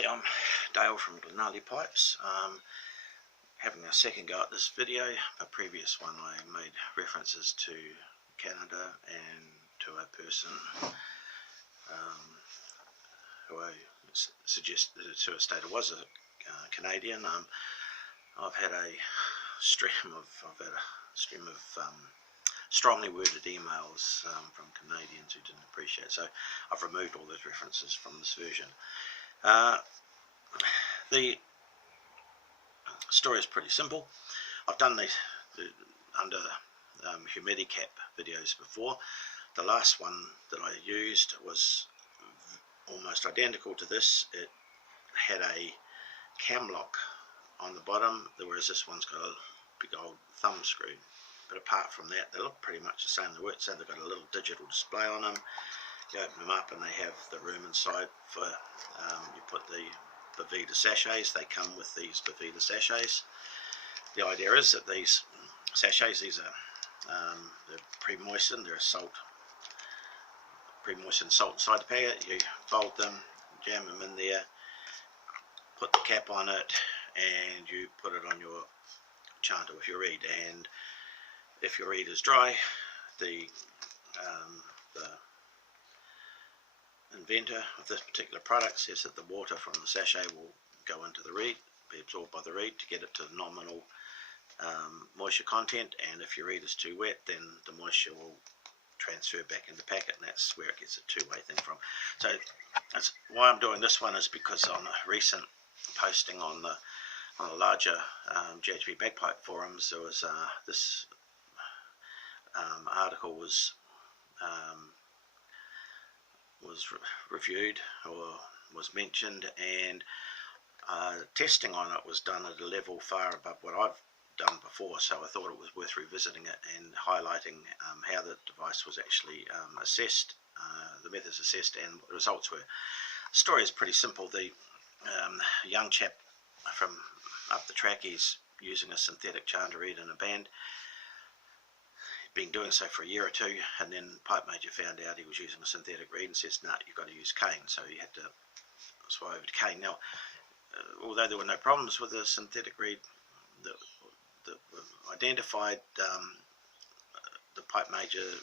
Hi, I'm Dale from Glenali Pipes. Having a second go at this video. A previous one I made references to Canada and to a person who I suggested to a state was a Canadian. I've had a stream of strongly worded emails from Canadians who didn't appreciate it, so I've removed all those references from this version. The story is pretty simple. I've done the under Humidicap videos before. The last one that I used was almost identical to this. It had a cam lock on the bottom, whereas this one's got a big old thumb screw. But apart from that, they look pretty much the same. They work, so they've got a little digital display on them. You open them up and they have the room inside for, you put the Boveda sachets. They come with these Boveda sachets. The idea is that these sachets, these are they're pre-moistened, they're pre-moistened salt inside the packet. You fold them, jam them in there, put the cap on it, and you put it on your chanter with your reed. And if your reed is dry, the inventor of this particular product says that the water from the sachet will go into the reed, be absorbed by the reed to get it to nominal moisture content, and if your reed is too wet, then the moisture will transfer back into the packet, and that's where it gets a two-way thing from. So that's why I'm doing this one, is because on a recent posting on the larger GHB bagpipe forums, there was this article was reviewed or was mentioned, and testing on it was done at a level far above what I've done before, so I thought it was worth revisiting it and highlighting how the device was actually assessed, the methods assessed, and what the results were. The story is pretty simple. The young chap from up the track, he's using a synthetic chanter reed in a band. Been doing so for a year or two, and then Pipe Major found out he was using a synthetic reed and says, "No, you've got to use cane." So he had to swap over to cane. Now, although there were no problems with the synthetic reed that were identified, the Pipe Major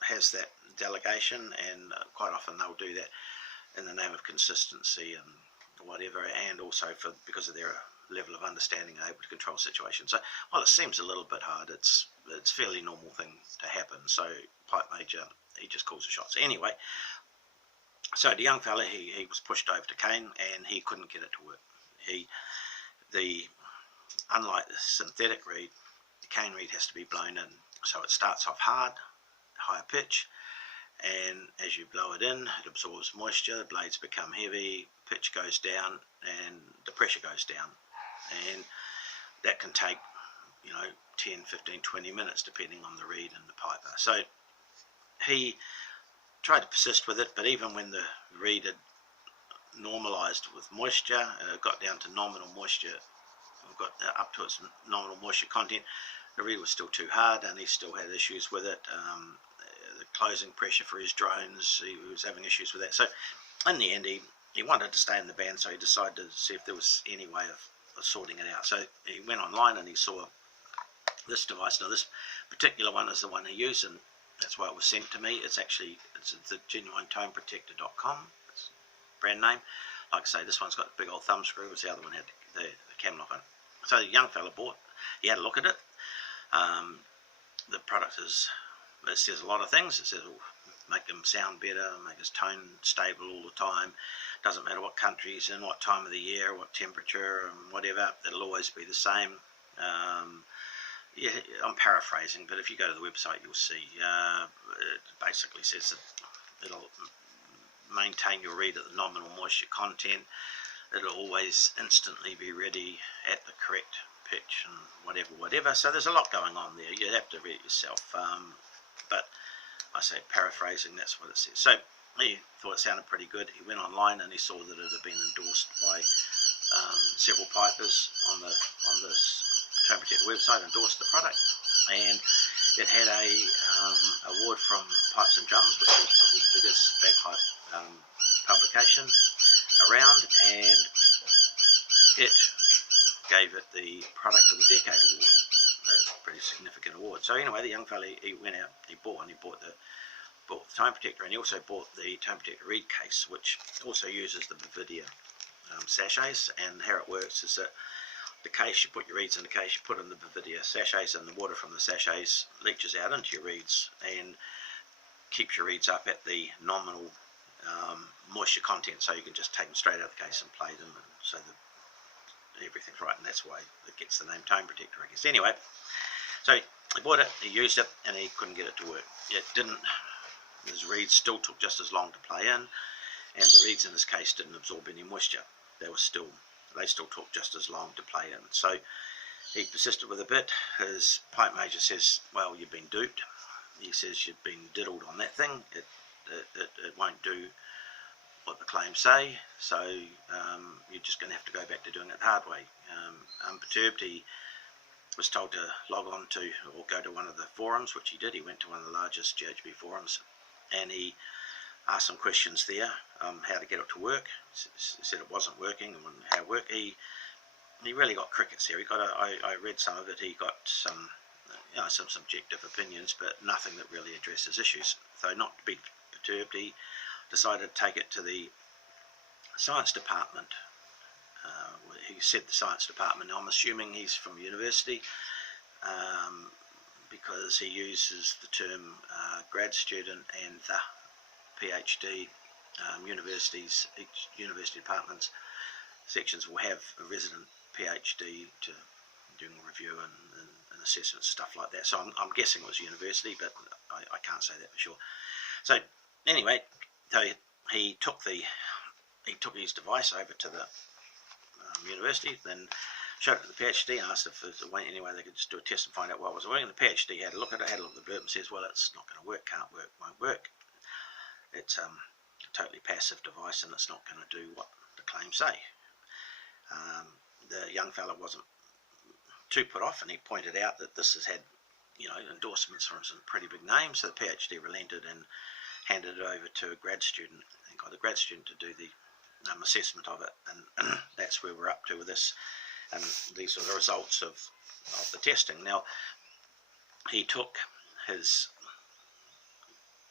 has that delegation, and quite often they'll do that in the name of consistency and whatever, and also because of their level of understanding and able to control situations. So while it seems a little bit hard, it's a fairly normal thing to happen. So Pipe Major, he just calls the shots. Anyway, so the young fella, he was pushed over to cane, and he couldn't get it to work. Unlike the synthetic reed, the cane reed has to be blown in. So it starts off hard, higher pitch, and as you blow it in, it absorbs moisture, the blades become heavy, pitch goes down, and the pressure goes down. And that can take, 10, 15, 20 minutes depending on the reed and the piper. So he tried to persist with it, but even when the reed had normalized with moisture, got down to nominal moisture, got up to its nominal moisture content, the reed was still too hard, and he still had issues with it. The closing pressure for his drones, he was having issues with that. So in the end, he wanted to stay in the band, so he decided to see if there was any way of sorting it out. So he went online and he saw this device. Now this particular one is the one he used, and that's why it was sent to me. It's the genuinetoneprotector.com. It's brand name. Like I say, this one's got a big old thumb screw, whereas the other one had the cam lock on it. So the young fella he had a look at it. The product it says a lot of things. It says make them sound better, make his tone stable all the time. Doesn't matter what country he's in, what time of the year, what temperature, and whatever, it'll always be the same. Yeah, I'm paraphrasing, but if you go to the website, you'll see it basically says that it'll maintain your reed at the nominal moisture content. It'll always instantly be ready at the correct pitch and whatever. So there's a lot going on there. You'd have to read it yourself. But I say paraphrasing, that's what it says. So he thought it sounded pretty good. He went online and he saw that it had been endorsed by several pipers on the Tone Protector website, endorsed the product, and it had a award from Pipes and Drums, which is probably the biggest bagpipe publication around, and it gave it the Product of the Decade award. That's a pretty significant award. So anyway, the young fella, he went out, he bought the Tone Protector, and he also bought the Tone Protector reed case, which also uses the Bavidia sachets. And how it works is that the case, you put your reeds in the case, you put in the Bavidia sachets, and the water from the sachets leaches out into your reeds and keeps your reeds up at the nominal moisture content, so you can just take them straight out of the case and play them, and so that everything's right, and that's why it gets the name Tone Protector, I guess. Anyway, so he bought it, he used it, and he couldn't get it to work. It didn't. His reeds still took just as long to play in, and the reeds in this case didn't absorb any moisture. They still took just as long to play in. So he persisted with a bit. His pipe major says, well, you've been duped. He says you've been diddled on that thing. It won't do what the claims say, so you're just going to have to go back to doing it the hard way. Unperturbed, he was told to log on to or go to one of the forums, which he did. He went to one of the largest GHB forums, and he asked some questions there, how to get it to work. He said it wasn't working, and how it worked. He really got crickets here. I read some of it. He got some subjective opinions, but nothing that really addresses issues. So not to be perturbed, he decided to take it to the science department. He said the science department. I'm assuming he's from university, because he uses the term grad student and the PhD. Universities, each university departments sections will have a resident PhD to doing review and assessment, stuff like that. So I'm guessing it was university, but I can't say that for sure. So anyway, so he took his device over to the university, then showed it to the PhD and asked if there's any way they could just do a test and find out what was working. The PhD had a look at it, had a look at the blurb, and says, well, it's not going to work, can't work, won't work. It's a totally passive device, and it's not going to do what the claims say. The young fella wasn't too put off, and he pointed out that this has had, endorsements from some pretty big names. So the PhD relented and handed it over to a grad student, and got the grad student to do the assessment of it, and that's where we're up to with this. And these are the results of the testing. Now, he took his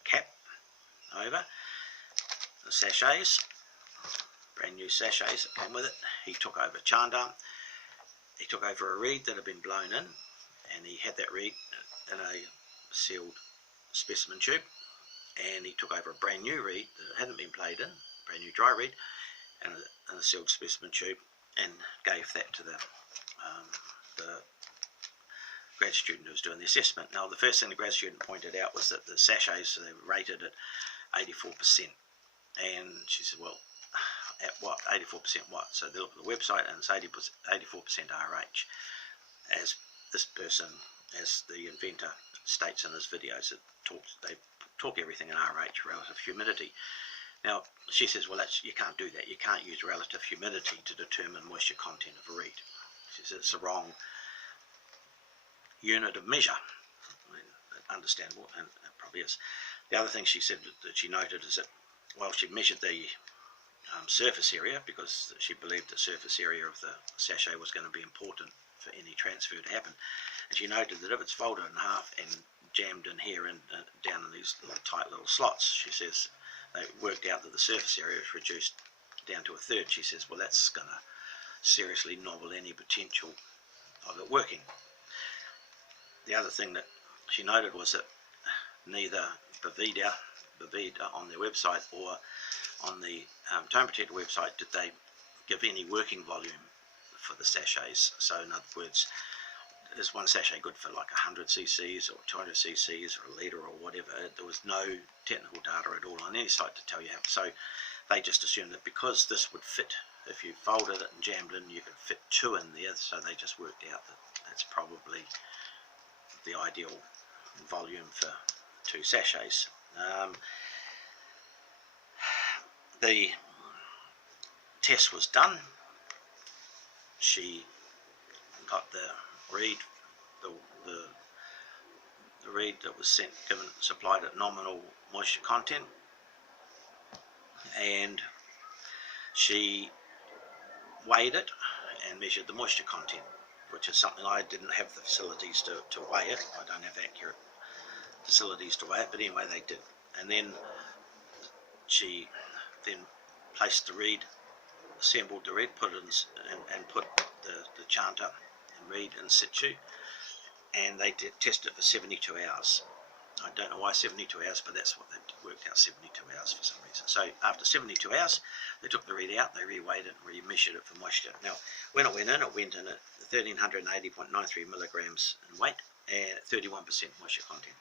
cap over, the sachets, brand new sachets that came with it. He took over Chandam. He took over a reed that had been blown in, and he had that reed in a sealed specimen tube, and he took over a brand new reed that hadn't been played in, brand new dry reed, and a sealed specimen tube, and gave that to the grad student who was doing the assessment. Now, the first thing the grad student pointed out was that the sachets, they were rated at 84%, and she said, well, at what? 84% what? So they look at the website, and it's 84% RH, as this person, as the inventor states in his videos. They talk everything in RH, relative humidity. Now, she says, well, you can't do that. You can't use relative humidity to determine moisture content of a reed. She says it's the wrong unit of measure. I mean, understandable, and it probably is. The other thing she said that she noted is that, well, she measured the surface area, because she believed the surface area of the sachet was going to be important for any transfer to happen. And she noted that if it's folded in half and jammed in here and down in these little tight little slots, she says, they worked out that the surface area is reduced down to a third. She says, well, that's going to seriously nobble any potential of it working. The other thing that she noted was that neither Bavidia on their website or on the Tone Protector website did they give any working volume for the sachets. So in other words, is one sachet good for like 100 cc's or 200 cc's or a litre or whatever? There was no technical data at all on any site to tell you how. So they just assumed that because this would fit, if you folded it and jammed in, you could fit 2 in there. So they just worked out that that's probably the ideal volume for 2 sachets. The test was done. She got the reed, the reed that was supplied at nominal moisture content, and She weighed it and measured the moisture content, which is something I didn't have the facilities to weigh it. I don't have accurate facilities to weigh it, but anyway, they did. And then she then placed the reed, assembled the reed, put it in, and put the chanter and reed in situ, and they did test it for 72 hours. I don't know why 72 hours, but that's what they worked out, 72 hours for some reason. So after 72 hours, they took the reed out, they re-weighed it, and re-measured it for moisture. Now, when it went in at 1,380.93 milligrams in weight and 31% moisture content.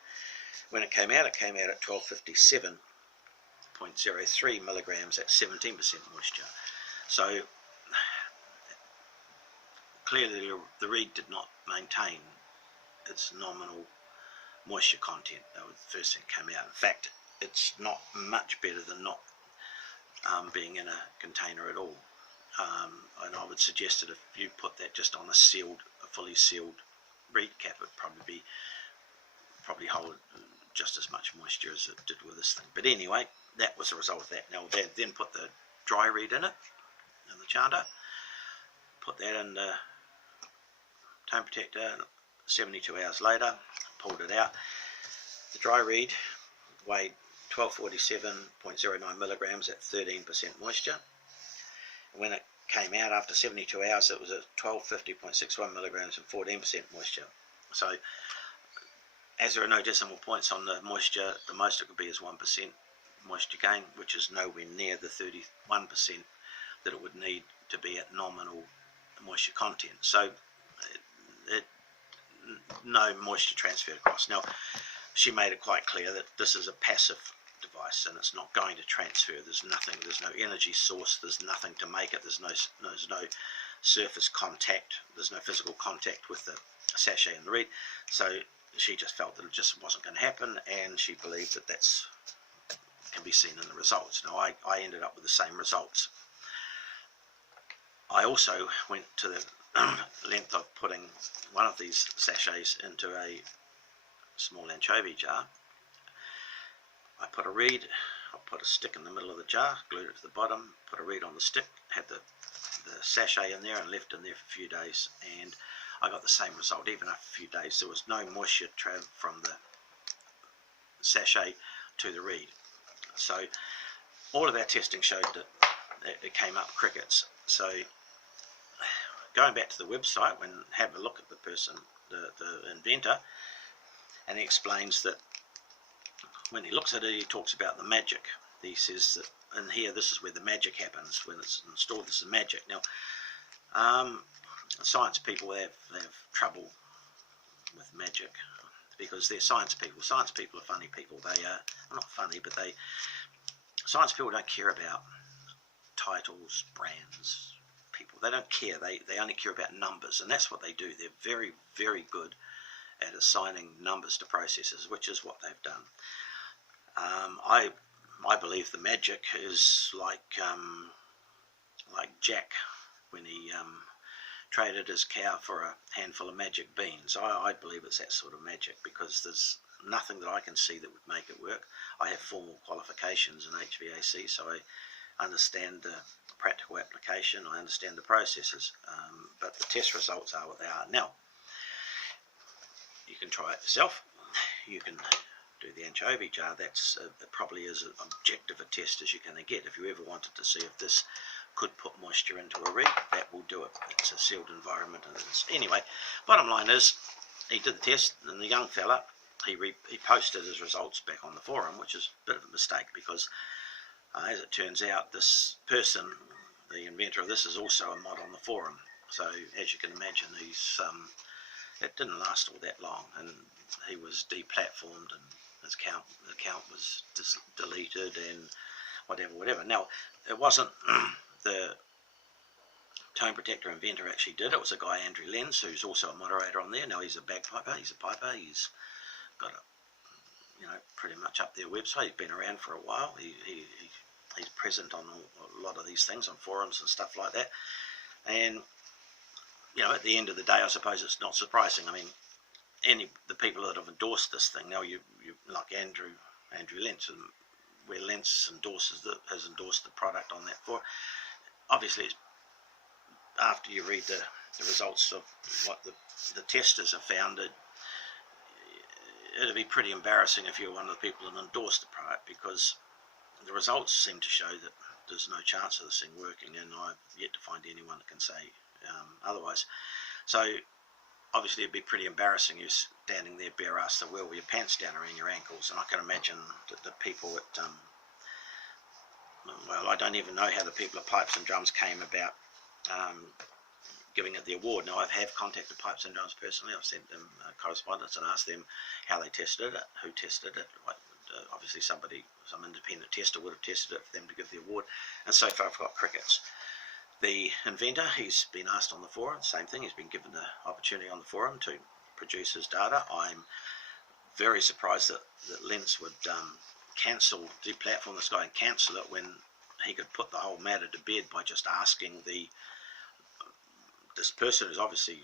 When it came out at 1257.03 milligrams at 17% moisture. So clearly the reed did not maintain its nominal moisture content. That was the first thing that came out. In fact, it's not much better than not being in a container at all. And I would suggest that if you put that just on a fully sealed reed cap, it'd probably hold just as much moisture as it did with this thing. But anyway, that was the result of that. Now they then put the dry reed in it, in the chanter, put that in the tone protector. 72 hours later, pulled it out. The dry reed weighed 1247.09 milligrams at 13% moisture. When it came out after 72 hours, it was at 1250.61 milligrams and 14% moisture. So, as there are no decimal points on the moisture, the most it could be is 1% moisture gain, which is nowhere near the 31% that it would need to be at nominal moisture content. So, no moisture transferred across. Now, she made it quite clear that this is a passive device and it's not going to transfer. There's no energy source, there's nothing to make it, there's no surface contact, there's no physical contact with the sachet and the reed. So she just felt that it just wasn't going to happen, and she believed that that's can be seen in the results. Now, I ended up with the same results. I also went to the length of putting one of these sachets into a small anchovy jar. I put a reed, I put a stick in the middle of the jar, glued it to the bottom, put a reed on the stick, had the sachet in there and left in there for a few days, and I got the same result. Even after a few days, there was no moisture travel from the sachet to the reed. So all of our testing showed that it came up crickets. So going back to the website, have a look at the person, the inventor, and he explains that when he looks at it, he talks about the magic. He says that in here, this is where the magic happens. When it's installed, this is magic. Now, science people have trouble with magic because they're science people. Science people are funny people. They are not funny, but science people don't care about titles, brands, people. They don't care. They only care about numbers, and that's what they do. They're very, very good at assigning numbers to processes, which is what they've done. I believe the magic is like Jack when he traded his cow for a handful of magic beans. I believe it's that sort of magic, because there's nothing that I can see that would make it work. I have formal qualifications in HVAC, so I understand the practical application, I understand the processes, but the test results are what they are. Now, you can try it yourself. You can do the anchovy jar. That's probably as objective a test as you're going to get. If you ever wanted to see if this could put moisture into a reed, that will do it. It's a sealed environment. And anyway, bottom line is, he did the test, and the young fella, he posted his results back on the forum, which is a bit of a mistake, because as it turns out, this person, the inventor of this, is also a mod on the forum. So as you can imagine, it didn't last all that long, and he was deplatformed, and his account was deleted, and whatever. Now, it wasn't the tone protector inventor actually did. It was a guy, Andrew Lenz, who's also a moderator on there. Now he's a bagpiper, he's a piper, he's got pretty much up their website. He's been around for a while. He's present on a lot of these things on forums and stuff like that. And at the end of the day, I suppose it's not surprising. I mean, the people that have endorsed this thing, now you like Andrew Lenz, where Lenz has endorsed the product on that forum, obviously after you read the results of what the testers have found, it'd be pretty embarrassing if you're one of the people that endorsed the product, because the results seem to show that there's no chance of this thing working, and I've yet to find anyone that can say otherwise. So obviously it'd be pretty embarrassing you standing there bare-assed at the wheel with your pants down around your ankles, and I can imagine that the people at well, I don't even know how the people at Pipes and Drums came about giving it the award. Now, I have contacted Pipes and Drums personally. I've sent them correspondence and asked them how they tested it, who tested it. Obviously some independent tester would have tested it for them to give the award, and so far I've got crickets. The inventor, he's been asked on the forum, same thing, he's been given the opportunity on the forum to produce his data. I'm very surprised that Lentz would deplatform this guy and cancel it, when he could put the whole matter to bed by just asking this person, who's obviously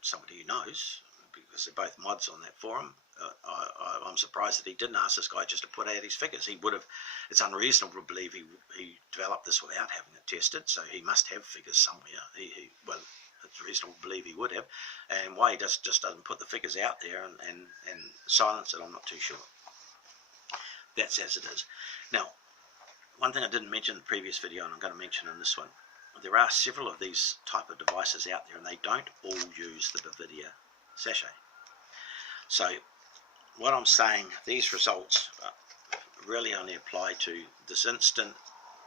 somebody he knows, because they're both mods on that forum. I'm surprised that he didn't ask this guy just to put out his figures. He would have. It's unreasonable to believe he developed this without having it tested, so he must have figures somewhere. Well, it's reasonable to believe he would have, and why he just doesn't put the figures out there and silence it, I'm not too sure. That's as it is. Now, one thing I didn't mention in the previous video, and I'm going to mention in this one, there are several of these type of devices out there, and they don't all use the Bavidia sachet. So what I'm saying, these results really only apply to this instant,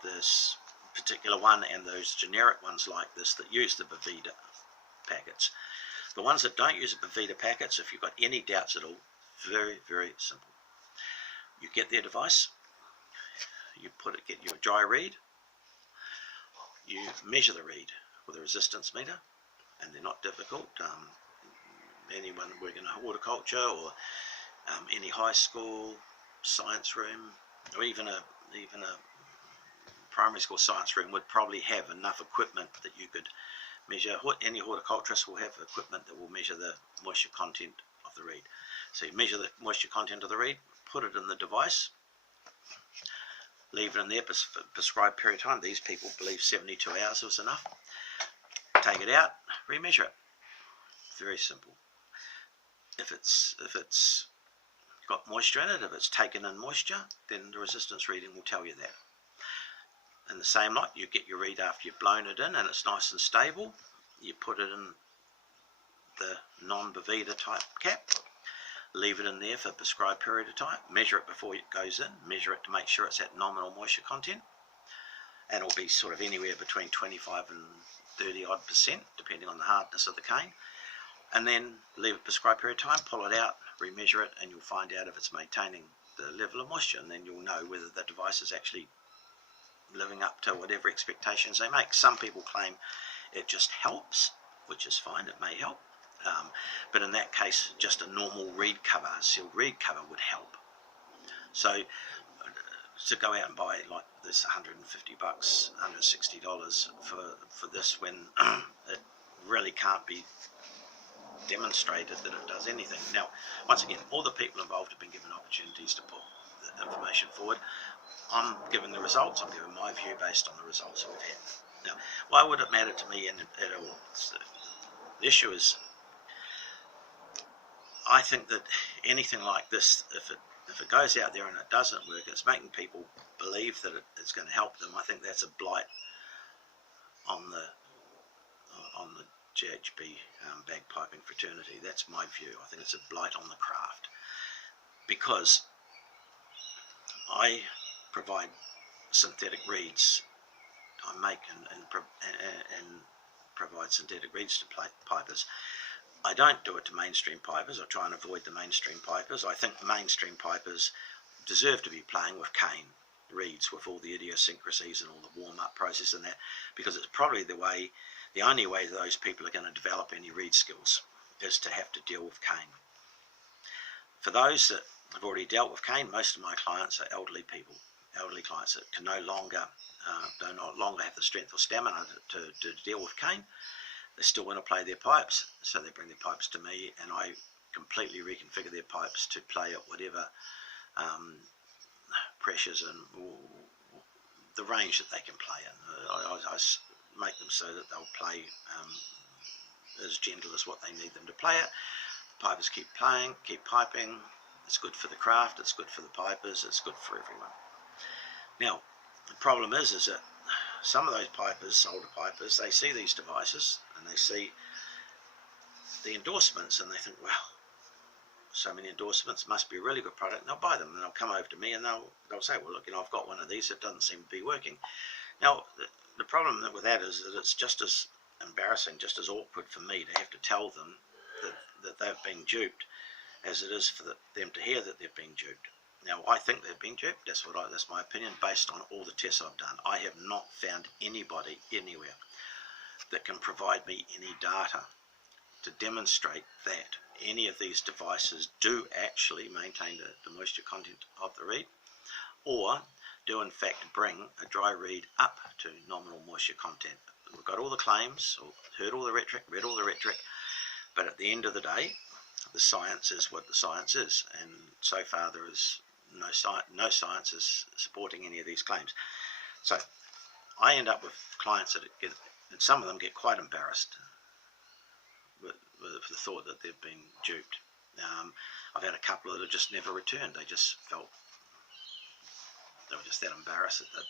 this particular one, and those generic ones like this that use the Bavida packets. The ones that don't use the Bavida packets, if you've got any doubts at all, very, very simple. You get their device, you get your dry read, you measure the read with a resistance meter, and they're not difficult. Anyone working in horticulture or any high school science room, or even a primary school science room would probably have enough equipment that you could measure. Any horticulturist will have equipment that will measure the moisture content of the reed. So you measure the moisture content of the reed, put it in the device, leave it in there for a prescribed period of time. These people believe 72 hours was enough. Take it out, remeasure it. Very simple. If it's got moisture in it, if it's taken in moisture, then the resistance reading will tell you that. In the same light, you get your read after you've blown it in and it's nice and stable. You put it in the non-Bavida type cap, leave it in there for a prescribed period of time, measure it before it goes in, measure it to make sure it's at nominal moisture content, and it'll be sort of anywhere between 25 and 30 odd %, depending on the hardness of the cane. And then leave a prescribed period of time, pull it out, remeasure it, and you'll find out if it's maintaining the level of moisture, and then you'll know whether the device is actually living up to whatever expectations they make. Some people claim it just helps, which is fine, it may help, but in that case just a normal reed cover, a sealed reed cover would help. So to go out and buy like this $150, $160 for this, when it really can't be demonstrated that it does anything. Now, once again, all the people involved have been given opportunities to put the information forward. I'm giving the results, I'm giving my view based on the results that we've had. Now, why would it matter to me at all? The issue is, I think that anything like this, if it goes out there and it doesn't work, it's making people believe that it's going to help them. I think that's a blight on the GHB bagpiping fraternity. That's my view. I think it's a blight on the craft, because I provide synthetic reeds. I make and provide synthetic reeds to pipers. I don't do it to mainstream pipers. I try and avoid the mainstream pipers. I think mainstream pipers deserve to be playing with cane reeds, with all the idiosyncrasies and all the warm-up process and that, because it's probably the only way those people are going to develop any reed skills is to have to deal with cane. For those that have already dealt with cane, most of my clients are elderly people, elderly clients that can no longer have the strength or stamina to deal with cane. They still want to play their pipes, so they bring their pipes to me, and I completely reconfigure their pipes to play at whatever pressures and the range that they can play in. I make them so that they'll play as gentle as what they need them to play it. The pipers keep playing, keep piping. It's good for the craft, it's good for the pipers, it's good for everyone. Now, the problem is that some of those pipers, older pipers, they see these devices and they see the endorsements and they think, well, so many endorsements, must be a really good product, and they'll buy them, and they'll come over to me and they'll say, well, look, I've got one of these, it doesn't seem to be working. Now, the problem with that is that it's just as embarrassing, just as awkward for me to have to tell them that they've been duped as it is for them to hear that they've been duped. Now, I think they've been duped, that's my opinion, based on all the tests I've done. I have not found anybody anywhere that can provide me any data to demonstrate that any of these devices do actually maintain the moisture content of the reed, or do in fact bring a dry reed up to nominal moisture content. We've got all the claims, heard all the rhetoric, read all the rhetoric, but at the end of the day, the science is what the science is, and so far there is no science is supporting any of these claims. So I end up with clients that and some of them get quite embarrassed with the thought that they've been duped. I've had a couple that have just never returned. They just felt, they were just that embarrassed that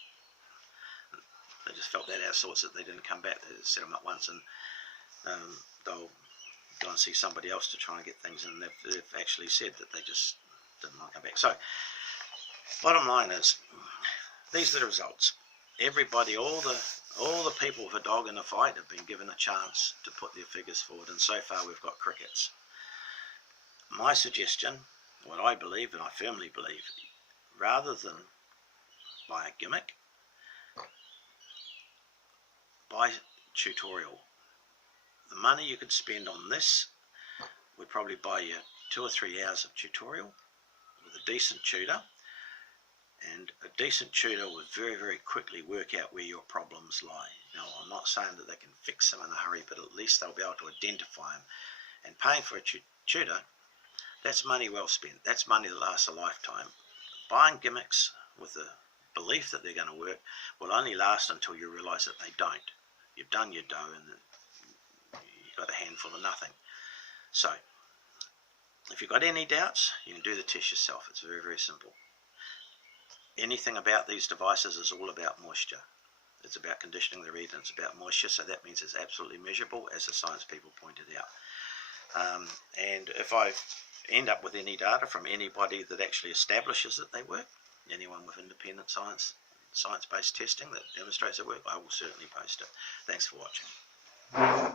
they just felt that out of sorts that they didn't come back. They set them up once and they'll go and see somebody else to try and get things, and they've actually said that they just didn't want to come back. So bottom line is, these are the results. Everybody, all the people with a dog in the fight have been given a chance to put their figures forward, and so far we've got crickets. My suggestion, what I believe, and I firmly believe, rather than buy a gimmick, buy tutorial. The money you could spend on this would probably buy you 2 or 3 hours of tutorial with a decent tutor, and a decent tutor would very, very quickly work out where your problems lie. Now, I'm not saying that they can fix them in a hurry, but at least they'll be able to identify them. And paying for a tutor, that's money well spent. That's money that lasts a lifetime. Buying gimmicks with the belief that they're going to work will only last until you realise that they don't. You've done your dough and you've got a handful of nothing. So, if you've got any doubts, you can do the test yourself. It's very, very simple. Anything about these devices is all about moisture. It's about conditioning the reed, and it's about moisture, so that means it's absolutely measurable, as the science people pointed out. And if I end up with any data from anybody that actually establishes that they work, anyone with independent science-based testing that demonstrates they work, I will certainly post it. Thanks for watching.